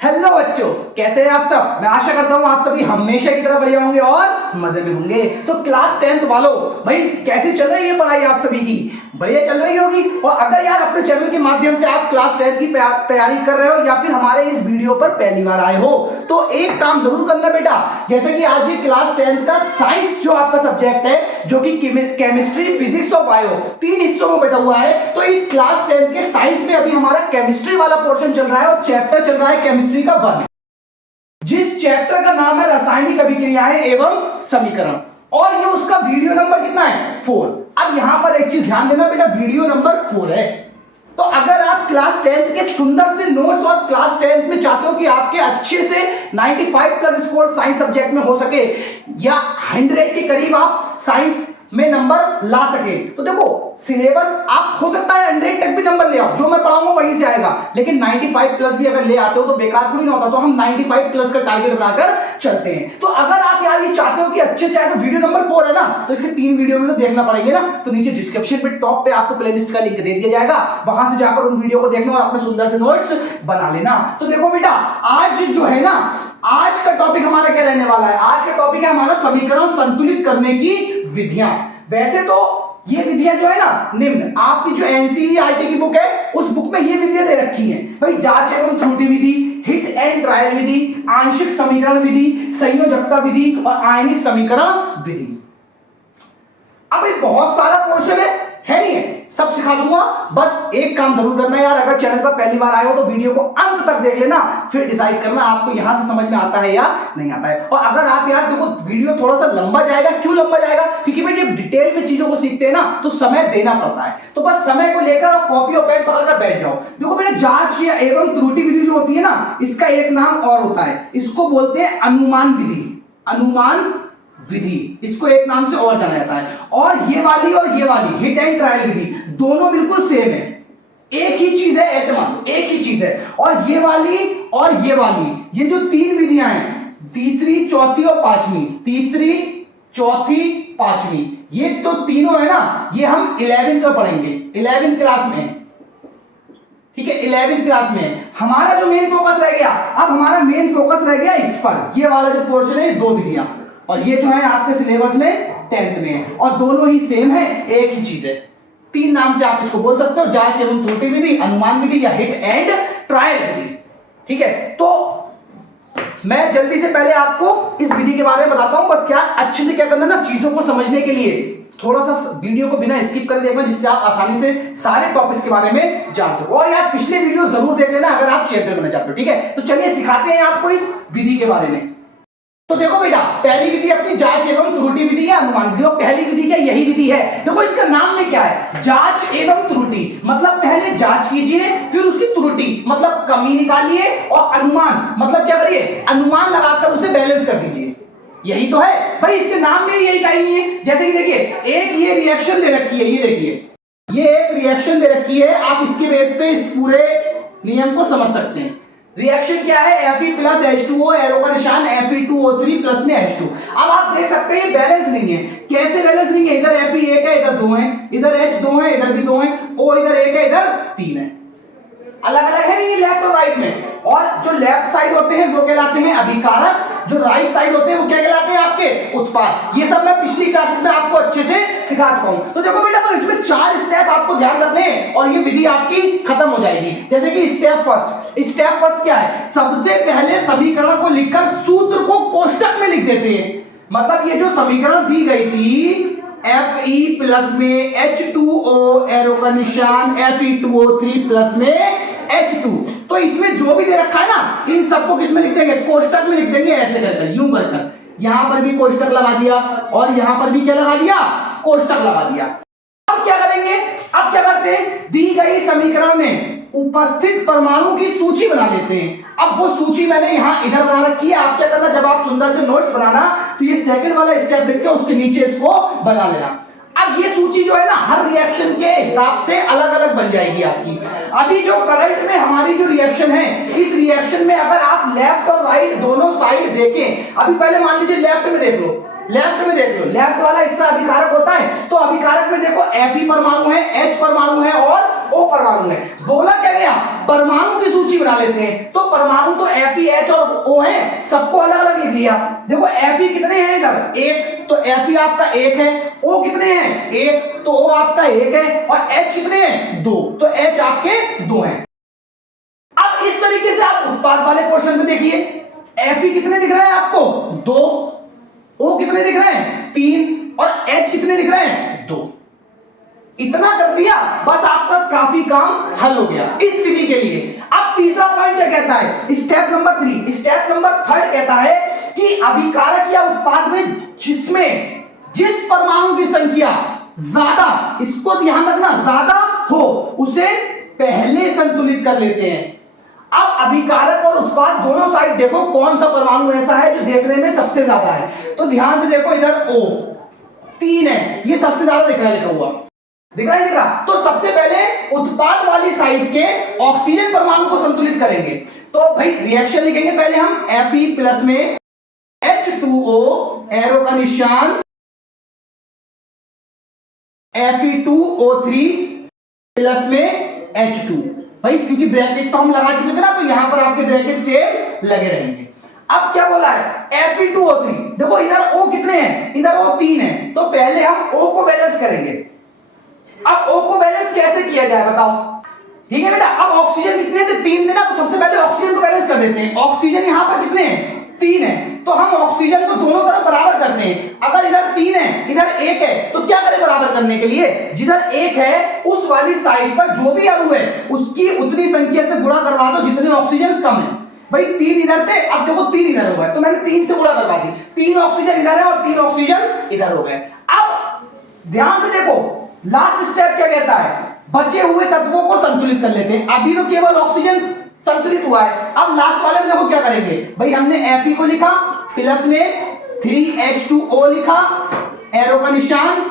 Hello बच्चों, कैसे हैं आप सब। मैं आशा करता हूँ आप सभी हमेशा की तरह बढ़िया होंगे और मजे में होंगे। तो क्लास 10th वालों, भाई कैसी चल रही है पढ़ाई आप सभी की? बढ़िया चल रही होगी। और अगर यार अपने चैनल के माध्यम से आप क्लास 10th की तैयारी कर रहे हो या फिर हमारे इस वीडियो पर पहली बार आए हो, तो एक काम जरूर करना बेटा। जैसे कि आज ये क्लास 10th का साइंस जो आपका सब्जेक्ट है, जो कि केमिस्ट्री, फिजिक्स और बायो, 3 हिस्सों में बटा हुआ है। तो इस क्लास 10th के साइंस में अभी हमारा केमिस्ट्री वाला पोर्शन चल रहा है और चैप्टर चल रहा है केमिस्ट्री का 1, जिस चैप्टर का नाम है रासायनिक अभिक्रियाएं एवं समीकरण। और ये उसका वीडियो नंबर कितना है? 4। अब यहां पर एक चीज ध्यान देना बेटा, वीडियो नंबर 4 है। तो अगर आप क्लास 10th के सुंदर से नोट्स और क्लास 10th में चाहते हो कि आपके अच्छे से 95 प्लस स्कोर साइंस सब्जेक्ट में हो सके या 100 के करीब आप साइंस में नंबर ला सके, तो देखो सिलेबस आप हो सकता है 100 तक भी नंबर ले आओ, जो मैं पढ़ाऊंगा वहीं से आएगा। लेकिन 95 प्लस भी अगर ले आते हो तो बेकार थोड़ी ना होता। तो हम 95 प्लस का टारगेट बनाकर चलते हैं। तो अगर आप यार ये चाहते हो कि अच्छे से आए, तो वीडियो नंबर 4 है ना, तो इसके 3 वीडियो में तो देखना पड़ेंगे ना। तो नीचे डिस्क्रिप्शन पे टॉप पे आपको प्लेलिस्ट का लिंक दे दिया जाएगा, वहां से जाकर उन वीडियो को देखना और अपने सुंदर से नोट्स बना लेना। तो देखो बेटा, आज जो है ना, आज का टॉपिक हमारा क्या रहने वाला है? आज का टॉपिक है हमारा समीकरण संतुलित करने की विधियां। वैसे तो ये विधियां जो है ना, निम्न आपकी जो एनसीईआरटी की बुक है, उस बुक में ये विधियां दे रखी हैं भाई। जांच एवं त्रुटि विधि, हिट एंड ट्रायल विधि, आंशिक समीकरण विधि, संयोजकता विधि और आयनिक समीकरण विधि। अब ये बहुत सारा पोर्शन है नहीं है, सब सिखा दूंगा। बस एक काम जरूर करना यार, अगर चैनल पर पहली बार आए हो तो वीडियो को अंत तक देख लेना, फिर डिसाइड करना आपको यहां से समझ में आता है या नहीं आता है। और अगर आप यार देखो वीडियो थोड़ा सा लंबा जाएगा, क्यों लंबा जाएगा? क्योंकि भाई जब डिटेल में चीजों को सीखते हैं ना, तो समय देना पड़ता है। तो बस समय को लेकर और कॉपी और पेन पकड़कर बैठ जाओ। देखो बेटा, जांच या एवं त्रुटि विधि जो होती है ना, इसका एक नाम और होता है, इसको बोलते हैं अनुमान विधि। अनुमान विधि, इसको एक नाम से और जाना जाता है। और ये वाली हिट एंड ट्रायल विधि दोनों बिल्कुल सेम है, एक ही चीज है, ऐसे मान लो एक ही चीज है। और ये वाली ये जो 3 विधियां हैं, तीसरी, चौथी और पांचवी, तीसरी, चौथी, पांचवी, ये तो तीनों है ना, ये हम 11th का पढ़ेंगे, 11th क्लास में। ठीक है, 11th क्लास में हमारा जो मेन फोकस रह गया, अब हमारा मेन फोकस रह गया इस पर। ये वाला जो पोर्शन है, 2 विधियां, और ये जो है आपके सिलेबस में 10th में है, और दोनों ही सेम है, एक ही चीज है। 3 नाम से आप इसको बोल सकते हो, जांच एवं त्रुटि विधि, अनुमान विधि या हिट एंड ट्रायल विधि। ठीक है, तो मैं जल्दी से पहले आपको इस विधि के बारे में बताता हूं। बस क्या अच्छे से क्या करना ना, चीजों को समझने के लिए थोड़ा सा वीडियो को बिना स्किप कर देखना, जिससे आप आसानी से सारे टॉपिक्स के बारे में जान सको। और यार पिछले वीडियो जरूर देख लेना अगर आप चैप्टर बनना चाहते हो। ठीक है, तो चलिए सिखाते हैं आपको इस विधि के बारे में। तो देखो बेटा, पहली विधि अपनी जांच एवं त्रुटि विधि या अनुमान विधि। पहली विधि क्या? यही विधि है। देखो इसका नाम में क्या है, जांच एवं त्रुटि, मतलब पहले जांच कीजिए, फिर उसकी त्रुटि मतलब कमी निकालिए, और अनुमान मतलब क्या करिए, अनुमान लगाकर उसे बैलेंस कर दीजिए। यही तो है भाई, इसके नाम में भी यही कही है। जैसे कि देखिए, एक ये रिएक्शन दे रखी है, ये देखिए, ये एक रिएक्शन दे रखी है। आप इसके बेस पे इस पूरे नियम को समझ सकते हैं। रिएक्शन क्या है? Fe प्लस H2O, एरो का निशान Fe2O3 प्लस में H2। अब आप देख सकते हैं बैलेंस नहीं है। कैसे बैलेंस नहीं है? इधर Fe 1 है, इधर 2 है, इधर H 2 है, इधर भी 2 है, O इधर 1 है, इधर 3 है। अलग अलग है नहीं, लेफ्ट और राइट में। और जो लेफ्ट साइड होते हैं वो कहलाते हैं अभिकारक, जो राइट साइड होते हैं वो क्या कहलाते हैं? आपके उत्पाद। ये सब मैं पिछली क्लासेस में आपको अच्छे से सिखा चुका हूं। तो देखो बेटा, तो इसमें 4 स्टेप आपको ध्यान रखने हैं और ये विधि आपकी खत्म हो जाएगी। जैसे कि स्टेप फर्स्ट क्या है? सबसे पहले समीकरण को लिखकर सूत्र को कोष्टक में लिख देते हैं। मतलब ये जो समीकरण दी गई थी, Fe प्लस में H2O, एरो का निशान Fe2O3 प्लस में H2, तो इसमें जो भी दे रखा है ना, इन सबको किस में लिख देंगे? कोष्टक में लिख देंगे, ऐसे करके, यूं करकर। यहां पर भी कोष्टक लगा दिया और यहां पर भी क्या लगा दिया? कोष्टक लगा दिया। अब क्या करेंगे? अब क्या करते हैं, दी गई समीकरण में उपस्थित परमाणु की सूची बना लेते हैं। अब वो सूची मैंने यहां इधर बना रखी है। आप क्या करना, जब आप सुंदर से नोट्स बनाना, तो ये सेकंड वाला स्टेप लिख के उसके नीचे इसको बना लेना। अब ये सूची जो है ना, हर रिएक्शन के हिसाब से अलग अलग बन जाएगी आपकी। अभी जो करंट में हमारी जो रिएक्शन है, इस रिएक्शन में अगर आप लेफ्ट और राइट दोनों साइड देखें, अभी पहले मान लीजिए लेफ्ट में देख लो, लेफ्ट वाला हिस्सा अभिकारक होता है। तो अभिकारक में देखो Fe परमाणु है, H परमाणु है और O परमाणु है। बोला क्या गया, परमाणु की सूची बना लेते हैं। तो परमाणु तो Fe, H और O है, सबको अलग अलग लिख लिया। देखो Fe कितने हैं इधर, एक, तो Fe आपका एक है। O कितने हैं, एक, तो O आपका एक है। और H कितने हैं, दो, तो H आपके दो हैं। अब इस तरीके से आप उत्पाद वाले क्वेश्चन में देखिए, Fe कितने दिख रहे हैं आपको, दो, O कितने दिख रहे हैं, तीन, और H कितने दिख रहे हैं, दो। इतना कर दिया, बस आपका काफी काम हल हो गया इस विधि के लिए। अब तीसरा पॉइंट क्या कहता है, स्टेप नंबर 3, स्टेप नंबर 3 कहता है कि अभिकारक या उत्पाद में जिस परमाणु की संख्या ज्यादा, इसको ध्यान रखना, ज्यादा हो, उसे पहले संतुलित कर लेते हैं। अब अभिकारक और उत्पाद दोनों साइड देखो कौन सा परमाणु ऐसा है जो देखने में सबसे ज्यादा है। तो ध्यान से देखो, इधर O 3 है, ये सबसे ज्यादा दिख रहा है, लिखा हुआ दिख रहा है। तो सबसे पहले उत्पाद वाली साइड के ऑक्सीजन परमाणु को संतुलित करेंगे। तो भाई रिएक्शन लिखेंगे पहले हम, Fe प्लस में H2O, एरो का निशान, Fe2O3 प्लस में H2। भाई क्योंकि ब्रैकेट तो हम लगा चुके थे ना, तो यहां पर आपके ब्रैकेट सेम लगे रहेंगे। अब क्या बोला है, Fe2O3, देखो इधर O कितने हैं, इधर O 3 है, तो पहले हम O को बैलेंस करेंगे। अब O को बैलेंस कैसे किया जाए बताओ, ठीक है बेटा। अब ऑक्सीजन कितने थे, 3 थे ना, तो सबसे पहले ऑक्सीजन को बैलेंस कर देते हैं। ऑक्सीजन यहां पर कितने हैं, 3 है, तो हम ऑक्सीजन को दोनों तरफ बराबर करते हैं। अगर इधर 3 है, इधर 1 है, तो क्या करें बराबर करने के लिए, जिधर 1 है उस वाली साइड पर जो भी अणु है उसकी उतनी संख्या से गुणा करवा दो जितने ऑक्सीजन कम है। भाई 3 इधर थे, अब देखो 3 इधर हो गए, तो मैंने 3 से गुणा करवा दी, 3 ऑक्सीजन इधर है और 3 ऑक्सीजन इधर हो गए। अब ध्यान से देखो, लास्ट स्टेप क्या कहता है, बचे हुए तत्वों को संतुलित कर लेते हैं। अभी तो केवल ऑक्सीजन संतुलित हुआ है, अब लास्ट वाले में देखो क्या करेंगे। भाई हमने Fe को लिखा, प्लस में 3H2O लिखा, एरो का निशान,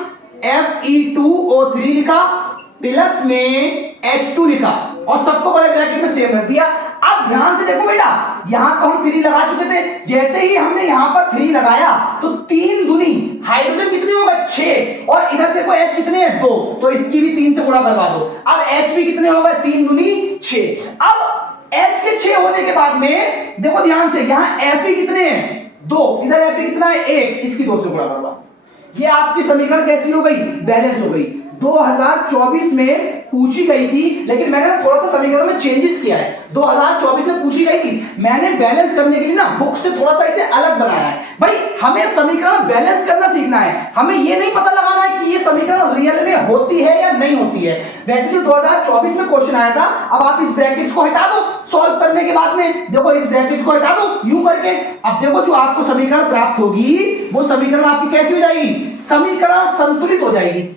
Fe2O3 लिखा, प्लस में H2 लिखा, और सबको बड़े ब्रैकेट में सेव कर दिया। अब ध्यान से देखो बेटा, यहां तो हम 3 लगा चुके थे, जैसे ही हमने यहां पर 3 लगाया तो 3 दूनी हाइड्रोजन कितने हो गए, 6, और इधर देखो H कितने हैं, 2, तो इसकी भी 3 से गुणा करवा दो। अब H भी कितने हो गए, 3 दूनी 6। अब H के 6 होने के बाद में देखो ध्यान से, यहां Fe कितने हैं, 2, इधर Fe कितना है, 1, इसकी 2 से गुणा करवा। ये आपकी समीकरण कैसी हो गई, बैलेंस हो गई। 2024 में पूछी गई थी, लेकिन मैंने ना थोड़ा सा समीकरण में चेंजेस किया है। 2024 में पूछी गई थी, मैंने बैलेंस करने के लिए ना बुक से थोड़ा सा इसे अलग बनाया है। भाई हमें समीकरण बैलेंस करना सीखना है, हमें ये नहीं पता लगाना है कि ये समीकरण रियल में होती है या नहीं होती है। वैसे जो 2024 में क्वेश्चन आया था, अब आप इस ब्रैकेट्स को हटा दो, सॉल्व करने के बाद में देखो इस ब्रैकेट्स को हटा दो यूं करके। अब देखो जो आपको समीकरण प्राप्त होगी वो समीकरण आपकी कैसी हो जाएगी, समीकरण संतुलित हो जाएगी।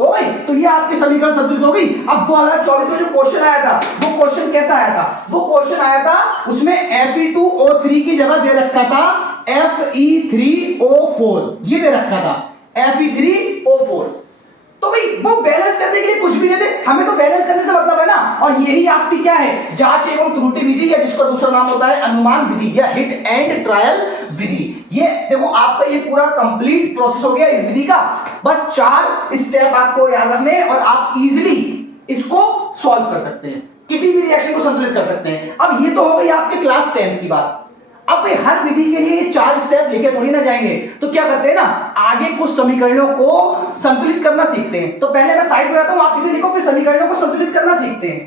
हो गई, तो ये आपकी समीकरण संतुलित हो गई। अब 2024 में जो क्वेश्चन आया था, वो क्वेश्चन कैसा आया था, वो क्वेश्चन आया था उसमें Fe2O3 की जगह दे रखा था Fe3O4, ये दे रखा था Fe3O4। तो भाई वो बैलेंस करने के लिए कुछ भी दे दे, हमें तो बैलेंस करने से मतलब है ना। और यही आपकी क्या है, जांच एवं त्रुटि विधि, या जिसका दूसरा नाम होता है अनुमान विधि या हिट एंड ट्रायल विधि। ये देखो आपका ये पूरा कंप्लीट प्रोसेस हो गया इस विधि का। बस 4 स्टेप आपको याद रखने हैं और आप इजीली इसको सॉल्व कर सकते हैं, किसी भी रिएक्शन को संतुलित कर सकते हैं। अब ये तो हो गई आपके क्लास 10th की बात। अब हर विधि के लिए ये 4 स्टेप लेके थोड़ी ना जाएंगे, तो क्या करते हैं ना, आगे कुछ समीकरणों को संतुलित करना सीखते हैं। तो पहले मैं साइड में आता हूं, आप इसे लिखो, फिर समीकरणों को संतुलित करना सीखते हैं।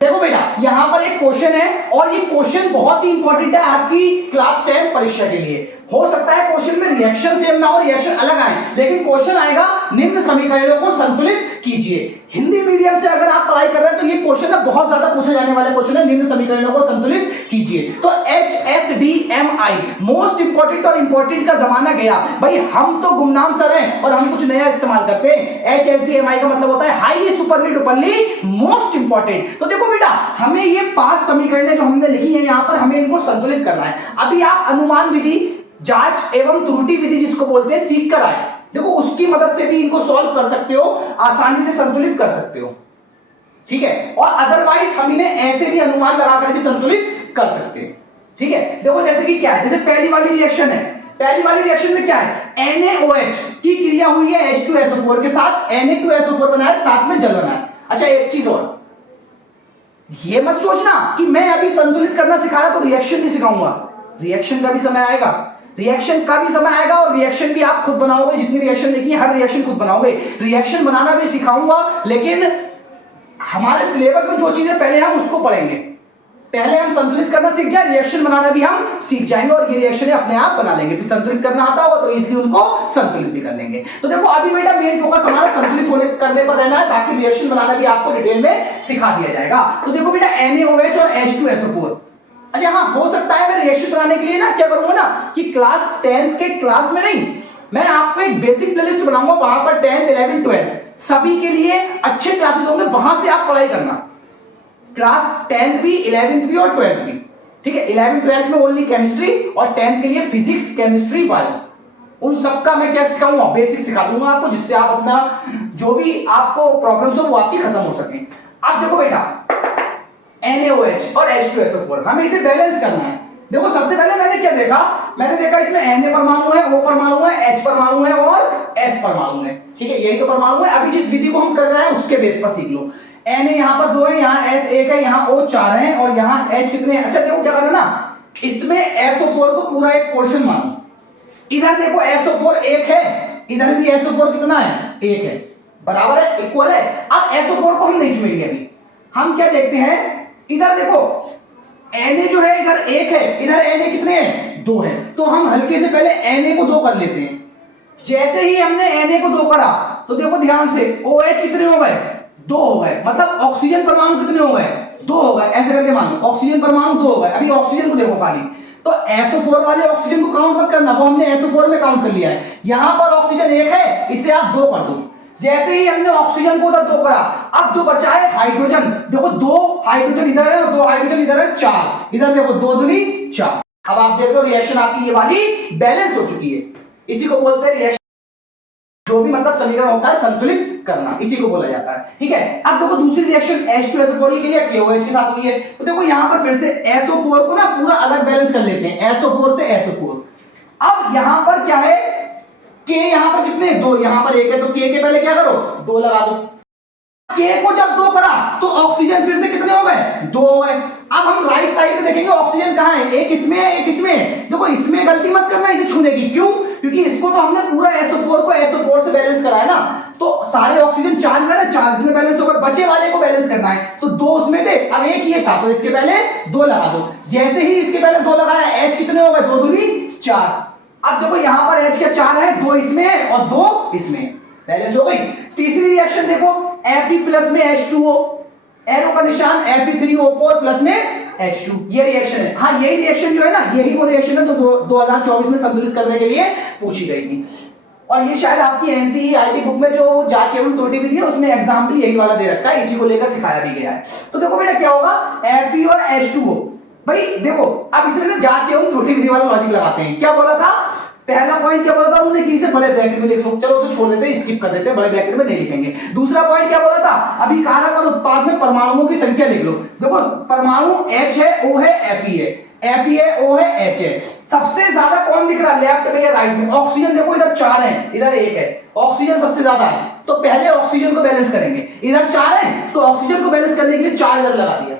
देखो बेटा यहां पर एक क्वेश्चन है, और ये क्वेश्चन बहुत ही इंपॉर्टेंट है आपकी क्लास 10 परीक्षा के लिए। हो सकता है क्वेश्चन में रिएक्शन सेम ना हो, रिएक्शन अलग आए, लेकिन क्वेश्चन आएगा निम्न समीकरणों को संतुलित कीजिए। हिंदी मीडियम से अगर आप पढ़ाई कर रहे हैं तो ये क्वेश्चन ना बहुत ज्यादा पूछे जाने वाले क्वेश्चन है, निम्न समीकरणों को संतुलित कीजिए। तो HSDMI मोस्ट इंपॉर्टेंट और इंपॉर्टेंट का जमाना गया। भाई हम तो गुमनाम सर हैं और हम कुछ नया इस्तेमाल करते हैं। HSDMI का मतलब होता है हाईली सुपरली डुपरली मोस्ट इंपॉर्टेंट। तो देखो बेटा हमें ये 5 समीकरणें जो हमने लिखी है यहाँ पर, हमें इनको संतुलित करना है। अभी आप अनुमान विधि, जांच एवं त्रुटि विधि जिसको बोलते हैं, सीख कर आए। देखो उसकी मदद से भी इनको सॉल्व कर सकते हो, आसानी से संतुलित कर सकते हो, ठीक है। और अदरवाइज हम इन्हें ऐसे भी अनुमान लगाकर भी संतुलित कर सकते हैं, ठीक है। देखो जैसे कि क्या है, जैसे पहली वाली रिएक्शन है, पहली वाली रिएक्शन में क्या है, NaOH की क्रिया हुई है H2SO4 के साथ, Na2SO4 बना है, साथ में जल बना है। अच्छा एक चीज और, ये मत सोचना कि मैं अभी संतुलित करना सिखा रहा तो रिएक्शन नहीं सिखाऊंगा। रिएक्शन का भी समय आएगा, रिएक्शन का भी समय आएगा और रिएक्शन भी आप खुद बनाओगे। जितनी रिएक्शन देखी है हर रिएक्शन खुद बनाओगे। रिएक्शन बनाना भी सिखाऊंगा, लेकिन हमारे सिलेबस में जो चीजें पहले हम उसको पढ़ेंगे। पहले हम संतुलित करना सीख जाए, रिएक्शन बनाना भी हम सीख जाएंगे और ये रिएक्शन अपने आप बना लेंगे। फिर संतुलित करना आता होगा तो इसलिए उनको संतुलित भी कर लेंगे। तो देखो अभी बेटा मेन फोकस हमारा संतुलित होने करने पर रहना है, बाकी रिएक्शन बनाना भी आपको डिटेल में सिखा दिया जाएगा। तो देखो बेटा NaOH और H2SO4। अच्छा हाँ, हो सकता है मैं रिएक्शन बनाने के लिए ना क्या करूंगा ना कि क्लास 10th के क्लास में नहीं, मैं आपको एक बेसिक प्लेलिस्ट बनाऊंगा, वहां पर 10th 11th 12th सभी के लिए अच्छे क्लासेस होंगे, वहां से आप पढ़ाई करना। क्लास 10th भी 11th भी और 12th भी, ठीक है। 11th 12th में ओनली केमिस्ट्री और 10th के लिए फिजिक्स केमिस्ट्री बायो, उन सब का मैं क्या सिखाऊंगा, बेसिक सिखा दूंगा आपको, जिससे आप अपना जो भी आपको प्रॉब्लम्स हो वो आपकी खत्म हो सके। अब देखो बेटा NaOH और H2SO4 हमें इसे बैलेंस करना है। देखो सबसे पहले मैंने क्या देखा, मैंने देखा इसमें Na परमाणु है, O परमाणु है, H परमाणु है और S परमाणु है, ठीक है। यही तो परमाणु है। अभी जिस विधि को हम कर रहे हैं उसके बेस पर सीख लो। Na यहाँ पर 2 है, यहाँ S 1 है, यहाँ O 4 है और यहाँ H कितने हैं। अच्छा देखो क्या करना ना, इसमें SO4 को पूरा एक पोर्शन मानो। इधर देखो SO4 1 है, इधर भी SO4 कितना है, 1 है, बराबर है, इक्वल है। अब SO4 को हम नहीं छुएंगे अभी, हम क्या देखते हैं, इधर देखो Na जो है इधर 1 है, इधर Na कितने हैं, 2 है। तो हम हल्के से पहले Na को 2 कर लेते हैं। जैसे ही हमने Na को 2 करा तो देखो ध्यान से OH कितने हो गए, 2 हो गए, मतलब ऑक्सीजन परमाणु कितने हो गए, 2 हो गए। ऐसे करके मान लो ऑक्सीजन परमाणु 2 हो गए। अभी ऑक्सीजन को देखो खाली, तो SO4 वाले ऑक्सीजन को काउंट मत करना, वो हमने SO4 में काउंट कर लिया है। यहां पर ऑक्सीजन 1 है, इसे आप 2 कर दो। जैसे ही हमने ऑक्सीजन को उधर 2 करा, अब जो बचा है हाइड्रोजन, देखो 2 हाइड्रोजन इधर है और 2 हाइड्रोजन इधर है, 4 इधर, देखो 2 दूनी 4। अब आप देख लो रिएक्शन आपकी ये वाली बैलेंस हो चुकी है। इसी को बोलते हैं रिएक्शन, जो भी मतलब समीकरण होता है संतुलित करना, इसी को बोला जाता है, ठीक है। अब देखो दूसरी रिएक्शन H2SO4 की है, KOH के साथ हुई है। तो देखो यहां पर फिर से SO4 को ना पूरा अलग बैलेंस कर लेते हैं, SO4 से SO4। अब यहां पर क्या है, K यहां पर कितने, 2, यहां पर 1 है, तो K के पहले क्या करो, 2 लगा दो। K को जब 2 करा तो ऑक्सीजन फिर से कितने हो गए, 2 हो गए। अब हम राइट साइड में देखेंगे ऑक्सीजन कहां है, एक इसमें है, एक इसमें है। देखो इसमें गलती मत करना इसे छूने की, क्यों, क्योंकि इसको तो हमने पूरा SO4 को SO4 से बैलेंस करा है ना, तो सारे ऑक्सीजन चार्ज है, चार्ज में बैलेंस होकर बचे वाले को बैलेंस करना है। तो 2 उसमें थे, अब एक ये था तो इसके पहले 2 लगा दो। जैसे ही इसके पहले 2 लगाया, H कितने हो गए, 2 दूनी 4। अब देखो यहां पर H के 4 है, 2 इसमें है और 2 इसमें, बैलेंस हो गई। तीसरी रिएक्शन देखो Fe प्लस में H2O, एरो का निशान Fe3O4 प्लस में H2, ये रिएक्शन है। हाँ यही रिएक्शन जो है ना, यही वो रिएक्शन है जो 2024 में संतुलित करने के लिए पूछी गई थी। और ये शायद आपकी NCERT बुक में जो जांच एवं त्रुटि विधि है उसमें एग्जाम्पल यही वाला दे रखा है, इसी को लेकर सिखाया भी गया है। तो देखो बेटा क्या होगा, Fe और H2O। भाई देखो अब इसमें ना जांच एवं त्रुटि विधि वाला लॉजिक लगाते हैं। क्या बोला था, पहला पॉइंट क्या बोला था उन्होंने कि इसे बड़े ब्रैकेट में लिख लो, चलो तो छोड़ देते हैं, स्किप कर देते हैं, बड़े ब्रैकेट में नहीं लिखेंगे। दूसरा पॉइंट क्या बोला था, अभी कारक और उत्पाद में परमाणुओं की संख्या लिख लो। देखो परमाणु H है, O है, Fe है, Fe है, O है, H है। सबसे ज्यादा कौन दिख रहा है, लेफ्ट में या राइट में, ऑक्सीजन देखो इधर 4 है, इधर 1 है, ऑक्सीजन सबसे ज्यादा है, तो पहले ऑक्सीजन को बैलेंस करेंगे। इधर 4 है तो ऑक्सीजन को बैलेंस करने के लिए 4 इधर लगा दिया।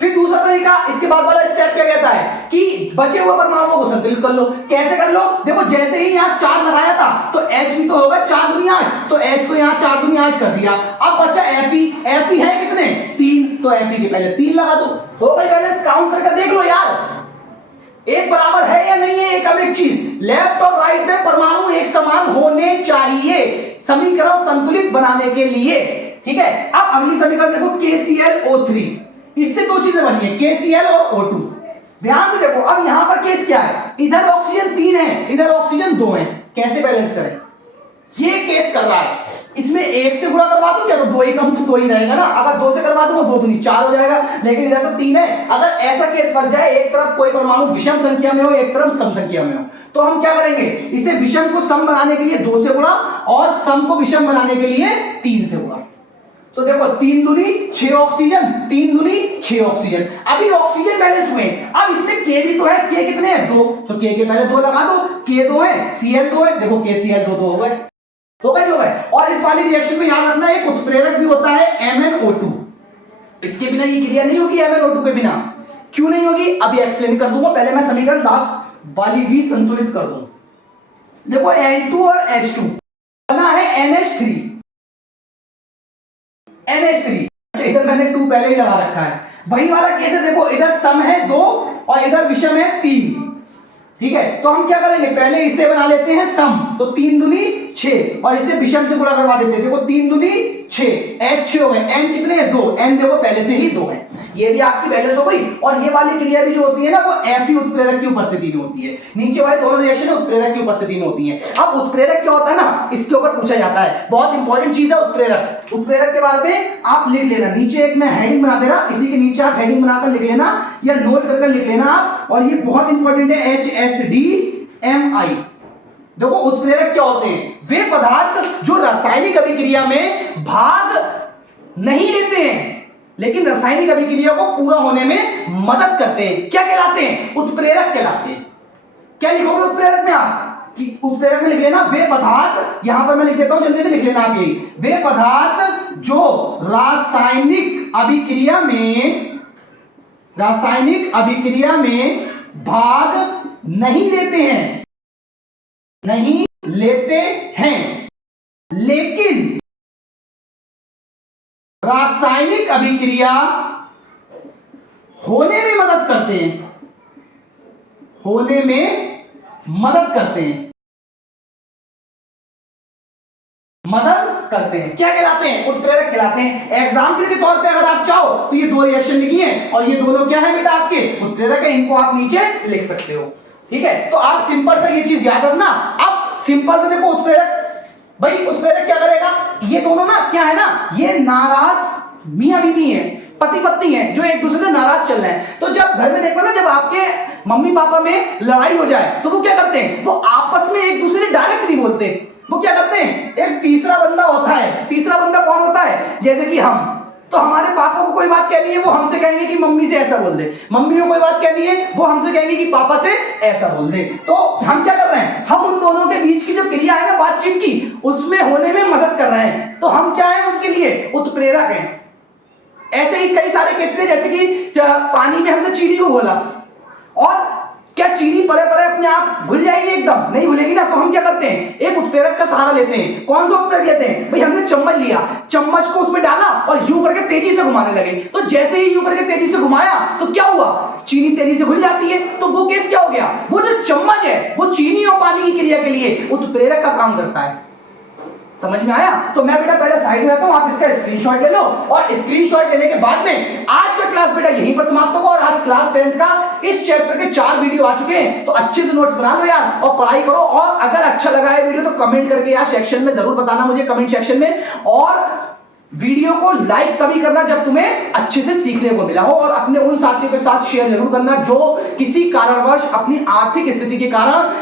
फिर दूसरा तरीका, इसके बाद वाला स्टेप क्या कहता है कि बचे हुए परमाणुओं को संतुलित कर लो। कैसे कर लो, देखो जैसे ही यहाँ 4 लगाया था तो H भी तो होगा 4 दूनी 8, तो H को यहाँ 4 दूनी 8 कर दिया। अब बचा Fe, Fe है कितने, 3, तो Fe के पहले 3 लगा दो, हो गई बैलेंस। काउंट करके देख लो यार, एक बराबर है या नहीं है। एक अब एक चीज, लेफ्ट और राइट में परमाणु एक समान होने चाहिए समीकरण संतुलित बनाने के लिए, ठीक है। अब अगली समीकरण देखो KClO3, इससे 2 चीजें बनी है, KCl और O2। ध्यान से देखो, अब यहां पर केस क्या है, इधर ऑक्सीजन 3 है, इधर ऑक्सीजन 2 है, कैसे बैलेंस करें, ये केस कर रहा है। इसमें 1 से गुणा करवा दूं क्या, तो 2 ही कम तो 2 ही रहेगा ना, अगर 2 से करवा दूं तो 2 दूनी 4 हो जाएगा, लेकिन इधर तो 3 है। अगर ऐसा केस फंस जाए, एक तरफ कोई परमाणु विषम संख्या में हो, एक तरफ सम संख्या में हो, तो हम क्या करेंगे, इसे विषम को सम बनाने के लिए 2 से गुणा और सम को विषम बनाने के लिए 3 से गुणा। तो देखो 3 दूनी 6 ऑक्सीजन, 3 दूनी 6 ऑक्सीजन। अभी ऑक्सीजन बैलेंस हुए, अब इसमें K भी तो है, K कितने हैं, 2, तो K के पहले 2 लगा दो, K 2 है, Cl 2 है, देखो KCl 2 हो गए। होगा नहीं होगा। और इस वाली रिएक्शन में याद रखना एक उत्प्रेरक भी होता है MnO2, इसके बिना ये क्रिया नहीं होगी MnO2 के बिना। क्यों नहीं होगी अभी एक्सप्लेन कर दूंगा, पहले मैं समीकरण लास्ट वाली भी संतुलित कर दूं। देखो N2 और H2 बना है NH3, अच्छा इधर मैंने 2 पहले ही लगा रखा है। वही वाला केस है, देखो इधर सम है 2 और इधर विषम है 3, ठीक है। तो हम क्या करेंगे, पहले इसे बना लेते हैं सम, तो 3 दूनी 6 और इसे विषम से गुणा करवा देते हैं। देखो 3 दूनी 6, H 6 हो गए, N कितने हैं 2, N देखो पहले से ही 2 है, ये भी आपकी बैलेंस हो गई। और ये वाली क्रिया भी जो होती है ना वो Fe उत्प्रेरक की उपस्थिति में होती है, नीचे वाले दोनों रिएक्शन उत्प्रेरक की उपस्थिति में होती है। अब उत्प्रेरक क्या होता है ना, इसके ऊपर पूछा जाता है, बहुत इंपॉर्टेंट चीज है उत्प्रेरक। उत्प्रेरक के बारे में आप लिख लेना, नीचे एक मैं हेडिंग बना देना, इसी के नीचे आप हेडिंग बनाकर लिख लेना या नोट करके लिख लेना आप, और ये बहुत इंपॉर्टेंट है HSDMI। देखो उत्प्रेरक क्या होते हैं, वे पदार्थ जो रासायनिक अभिक्रिया में भाग नहीं लेते हैं लेकिन रासायनिक अभिक्रिया को पूरा होने में मदद करते हैं, क्या कहलाते हैं, उत्प्रेरक कहलाते हैं। क्या लिखोगे उत्प्रेरक में आप, कि उत्प्रेरक में लिख लेना वे पदार्थ, यहां पर मैं लिख देता हूं जल्दी से लिख लेना आप, यही वे पदार्थ जो रासायनिक अभिक्रिया में भाग नहीं लेते हैं लेकिन रासायनिक अभिक्रिया होने में मदद करते हैं, क्या कहलाते हैं, उत्प्रेरक कहलाते हैं। एग्जाम्पल के तौर पे अगर आप चाहो तो ये 2 रिएक्शन लिखी है और ये दोनों क्या है बेटा आपके उत्प्रेरक है, इनको आप नीचे लिख सकते हो, ठीक है। तो आप सिंपल सा ये चीज याद रखना। अब सिंपल से देखो उत्प्रेरक, भाई उत्प्रेरक क्या करेगा, ये दोनों ना क्या है ना, ये नाराज मियां बीवी हैं, पति पत्नी हैं जो एक दूसरे से नाराज चल रहे हैं। तो जब घर में देखो ना, जब आपके मम्मी पापा में लड़ाई हो जाए तो वो क्या करते हैं, वो आपस में एक दूसरे से डायरेक्ट नहीं बोलते, वो क्या करते हैं, एक तीसरा बंदा होता है। तीसरा बंदा कौन होता है, जैसे कि हम, तो हमारे पापा को कोई बात कहनी है वो हमसे कहेंगे कि मम्मी से ऐसा बोल दे, मम्मी को कोई बात कहनी है वो हमसे कहेंगे कि पापा से ऐसा बोल दे। तो हम क्या कर रहे हैं, हम उन दोनों के बीच की जो क्रिया है ना बातचीत की, उसमें होने में मदद कर रहे हैं। तो हम क्या है उनके लिए, उत्प्रेरक हैं। ऐसे ही कई सारे केसेस हैं, जैसे कि पानी में हमने चीनी को घोला और क्या चीनी पले पले अपने आप घुल जाएगी, एकदम नहीं घुलेगी ना। तो हम क्या करते हैं, एक उत्प्रेरक का सहारा लेते हैं। कौन सा उत्प्रेरक लेते हैं, भाई हमने चम्मच लिया, चम्मच को उसमें डाला और यूं करके तेजी से घुमाने लगे। तो जैसे ही यूं करके तेजी से घुमाया तो क्या हुआ, चीनी तेजी से घुल जाती है। तो वो केस क्या हो गया, वो जो चम्मच है वो चीनी और पानी की क्रिया के लिए उत्प्रेरक का काम करता है। समझ में आया। तो मैं बेटा पहले साइड में रहता हूं, आप इसका स्क्रीनशॉट ले लो, और स्क्रीनशॉट लेने के बाद में आज का क्लास बेटा यहीं पर समाप्त होगा। और आज क्लास 10th का इस चैप्टर के 4 वीडियो आ चुके हैं, तो अच्छे से नोट्स बना लो यार और पढ़ाई करो। और अगर अच्छा लगा है वीडियो तो कमेंट करके यार सेक्शन में जरूर बताना मुझे, कमेंट सेक्शन में। और वीडियो को लाइक तभी करना जब तुम्हें अच्छे से सीखने को मिला हो, और अपने उन साथियों के साथ शेयर जरूर करना जो किसी कारणवश अपनी आर्थिक स्थिति के कारण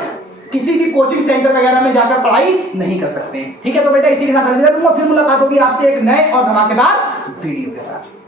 किसी भी कोचिंग सेंटर वगैरह में जाकर पढ़ाई नहीं कर सकते हैं, ठीक है। तो बेटा इसी के साथ अलविदा दूंगा, फिर मुलाकात होगी आपसे एक नए और धमाकेदार वीडियो के साथ।